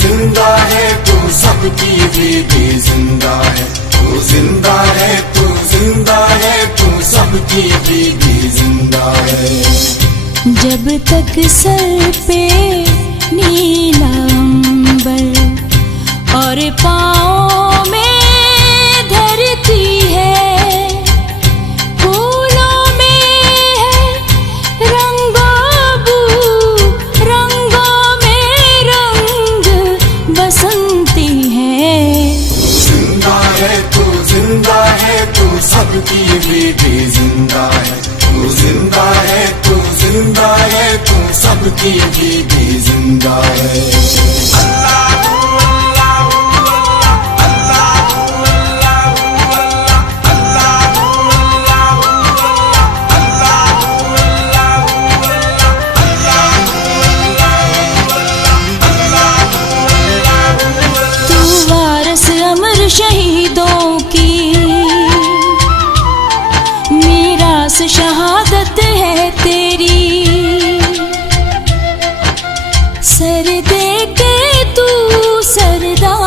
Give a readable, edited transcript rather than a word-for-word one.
जिंदा है, तू सबकी बीबी जिंदा है। तू जिंदा है, तू जिंदा है, तू सबकी बीबी जिंदा है। जब तक सर पे नीला अंबर और पाँव में धरती है, फूलों में है रंगों में रंग बसंती है। जिंदा है, तू जिंदा है, तू सबकी बीबी जिंदा है। तू जिंदा है, तू जिंदा है, तू सबकी बीबी जिंदा है। शहीदों की मीरास शहादत है तेरी, सर दे के तू सरदार